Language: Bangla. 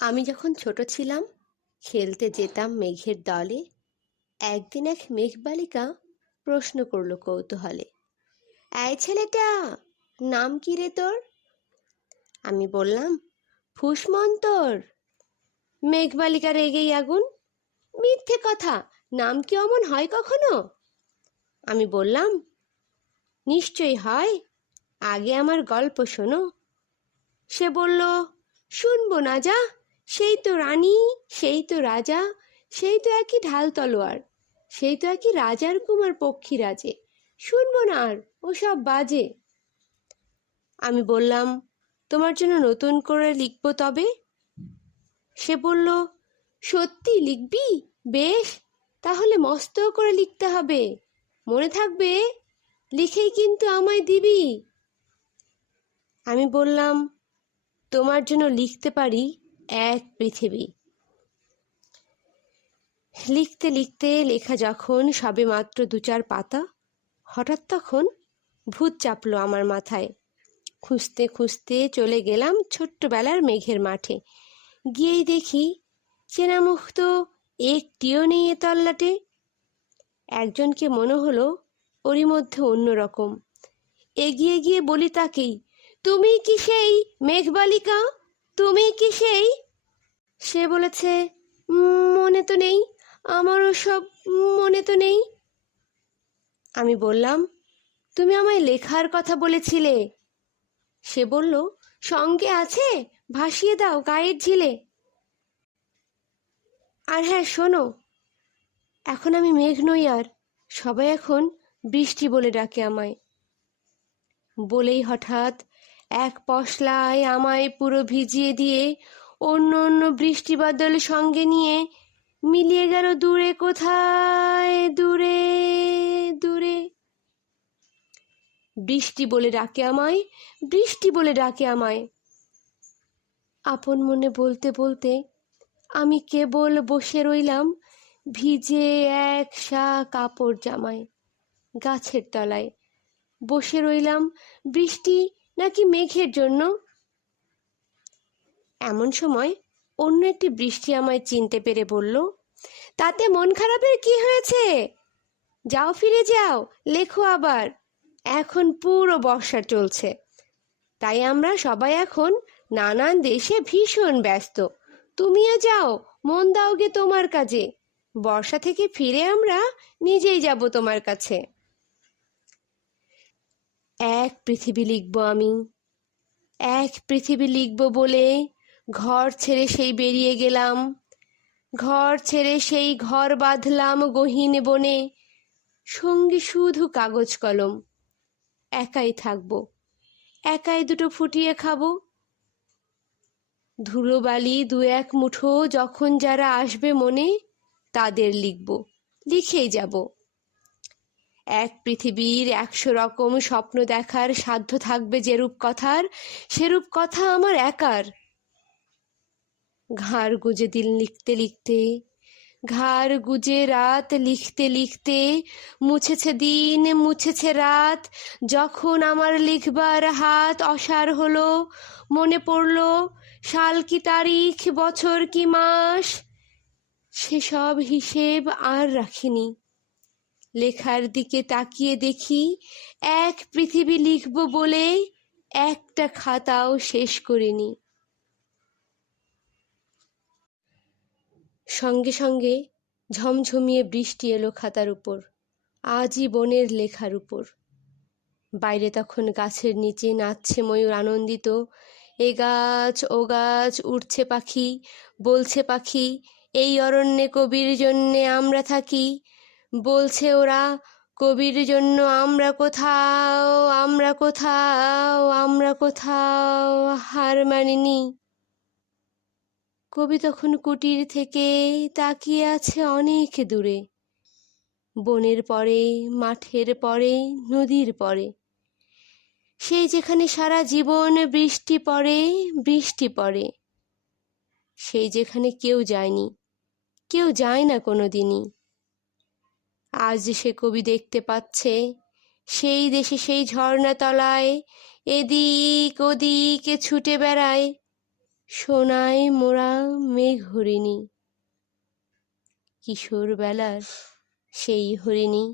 আমি যখন ছোট ছিলাম খেলতে যেতাম মেঘের দলে। একদিন এক মেঘবালিকা প্রশ্ন করলো কৌতূহলে, এই ছেলেটা, নাম কি রে তোর? আমি বললাম, ফুসমন্তর। মেঘবালিকা রেগেই আগুন, মিথ্যে কথা, নাম কি অমন হয় কখনো? আমি বললাম, নিশ্চয়ই হয়, আগে আমার গল্প শোনো। সে বলল, শুনবো না, যা, সেই তো রানী, সেই তো রাজা, সেই তো একই ঢাল তলোয়ার, সেই তো একই রাজার কুমার পক্ষীরাজে, শুনবো না আর, ওসব বাজে। আমি বললাম, তোমার জন্য নতুন করে লিখবো তবে। সে বলল, সত্যি লিখবি? বেশ, তাহলে মস্ত করে লিখতে হবে, মনে থাকবে, লিখেই কিন্তু আমায় দিবি। আমি বললাম, তোমার জন্য লিখতে পারি এক পৃথিবী। লিখতে লিখতে লেখা যখন সবে মাত্র 2-4 পাতা, হঠাৎ তখন ভূত চাপলো আমার মাথায়। খুঁজতে খুঁজতে চলে গেলাম ছোট্টবেলার মেঘের মাঠে। গিয়েই দেখি চেনা মুখ তো একটিও নেই এ তল্লাটে। একজনকে মনে হলো ওরই মধ্যে অন্যরকম। এগিয়ে গিয়ে বলি তাকেই, তুমি কি সেই মেঘবালিকা? তুমি কি সেই? সে বলেছে, মনে তো নেই, আমারও সব মনে তো নেই। আমি বললাম, তুমি আমায় লেখার কথা বলেছিলে। সে বলল, সঙ্গে আছে, ভাসিয়ে দাও গায়ের ঝিলে। আর হ্যাঁ শোনো, এখন আমি মেঘ নই আর, সবাই এখন বৃষ্টি বলে ডাকে আমায়। বলেই হঠাৎ এক পশলায় আমায় পুরো ভিজিয়ে দিয়ে অন্য অন্য বৃষ্টি বাদল সঙ্গে নিয়ে মিলিয়ে গেল দূরে কোথায়, দূরে দূরে। বৃষ্টি বলে ডাকে আমায়, বৃষ্টি বলে ডাকে আমায়। আপন মনে বলতে বলতে আমি কেবল বসে রইলাম ভিজে এক সা কাপড় জামায়। গাছের তলায় বসে রইলাম, বৃষ্টি নাকি মেঘের জন্য। এমন সময় অন্য একটি বৃষ্টি আমায় চিনতে পেরে বলল, তাতে মন খারাপের কি হয়েছে? যাও, ফিরে যাও, লেখো আবার, এখন পুরো বর্ষা চলছে, তাই আমরা সবাই এখন নানান দেশে ভীষণ ব্যস্ত। তুমিও যাও, মন দাও গে তোমার কাজে, বর্ষা থেকে ফিরে আমরা নিজেই যাব তোমার কাছে। এক পৃথিবী লিখব আমি, এক পৃথিবী লিখব বলে ঘর ছেড়ে সেই বেরিয়ে গেলাম। ঘর ছেড়ে সেই ঘর বাঁধলাম গহীন বনে, সঙ্গে শুধু কাগজ কলম। একাই থাকবো, একাই দুটো ফুটিয়ে খাবো। ধুলোবালি 2-1 মুঠো যখন যারা আসবে মনে, তাদের লিখব, লিখেই যাব। এক পৃথিবীর 100 রকম স্বপ্ন দেখার সাধ্য থাকবে যেরূপ কথার, সেরূপ কথা আমার একার। ঘাড় গুজে দিন লিখতে লিখতে, ঘাড় গুজে রাত লিখতে লিখতে, মুছেছে দিন মুছেছে রাত, যখন আমার লিখবার হাত অসাড় হলো, মনে পড়ল সাল কি তারিখ, বছর কি মাস, সেসব হিসেব আর রাখিনি। লেখার দিকে তাকিয়ে দেখি এক পৃথিবী লিখব বলে একটা খাতাও শেষ করিনি। সঙ্গে সঙ্গে ঝমঝমিয়ে বৃষ্টি এলো খাতার উপর, আজীবনের লেখার উপর। বাইরে তখন গাছের নিচে নাচছে ময়ূর আনন্দিত, এ গাছ ও গাছ উড়ছে পাখি, বলছে পাখি, এই অরণ্যে কবির জন্যে আমরা থাকি। বলছে ওরা, কবির জন্য আমরা কোথাও, আমরা কোথাও, আমরা কোথাও হার মানিনি। কবি তখন কুটির থেকে তাকিয়ে আছে অনেক দূরে, বনের পরে, মাঠের পরে, নদীর পরে, সেই যেখানে সারা জীবন বৃষ্টি পড়ে, বৃষ্টি পড়ে, সেই যেখানে কেউ যায়নি, কেউ যায় না কোনোদিনই। আজ সে কবি দেখতে পাচ্ছে সেই দেশে সেই ঝর্ণা তলায় এদিক ওদিকে ছুটে বেড়ায় সোনায় মোড়া মেঘ হরিণী, কিশোর বেলার সেই হরিণী।